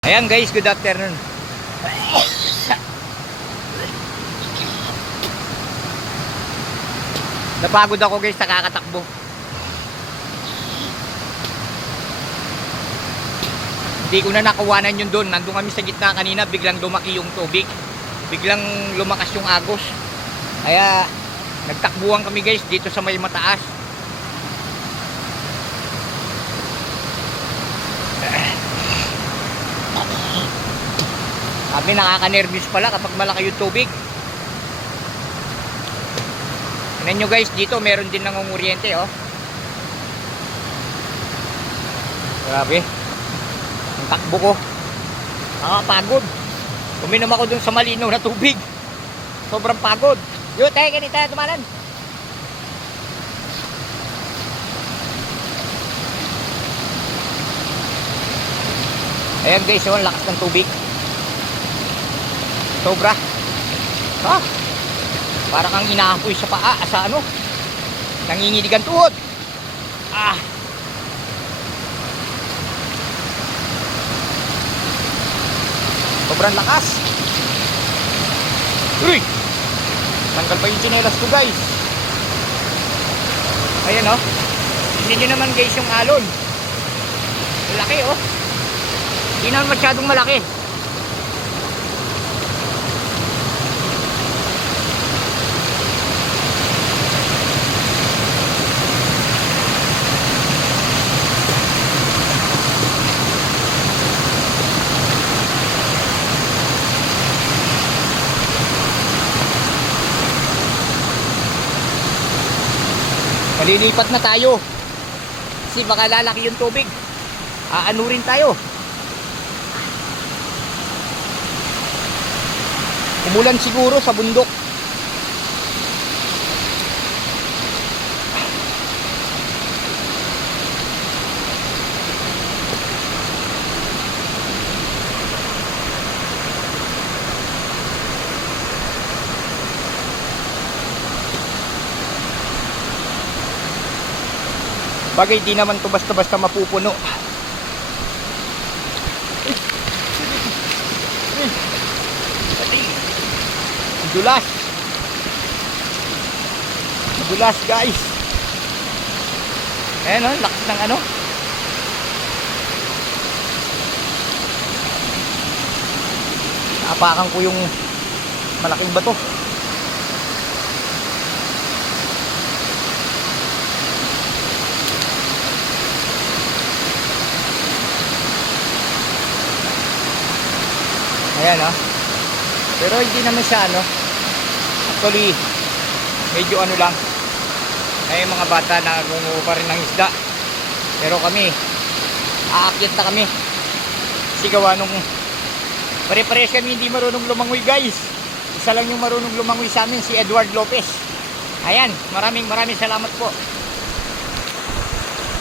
Ayan guys, good afternoon. Napagod ako guys, nakakatakbo. Hindi ko na nakuwanan yun doon. Nandun kami sa gitna kanina, biglang lumaki yung tubig. Biglang lumakas yung agos. Kaya nagtakbuhan kami guys dito sa may mataas. Sabi, nakaka-nervous pala kapag malaki yung tubig. Tignan nyo guys, dito meron din nangunguryente oh. Grabe. Ang takbo ko. Nakakapagod. Uminom ako dun sa malinaw na tubig. Sobrang pagod. Yo, tayo ganito, tumalan. Ayan guys, oh, lakas ng tubig. Sobra. Ha? Para kang inaapoy sa paa, sa ano? Nanginginig ang tuhod. Ah. Sobrang lakas. Uy! Tanggal pa yung tsinelas ko guys. Ayan oh. Tingnan nyo naman guys yung alon. Malaki oh. Hindi naman masyadong malaki. Malilipat na tayo kasi baka lalaki yung tubig. Aano rin tayo. Umulan siguro sa bundok. Bagay di naman to basta-basta mapupuno. Dulas. Dulas guys. Ayan o, lakas ng ano. Naapakan ko yung malaking bato. Ayan o. Pero hindi naman siya ano. Actually, medyo ano lang. May mga bata na ngunguha pa rin ng isda. Pero kami, aakyat na kami. Sigawa nung pare-pares kami hindi marunong lumangoy guys. Isa lang yung marunong lumangoy sa amin, si Edward Lopez. Ayan, maraming salamat po.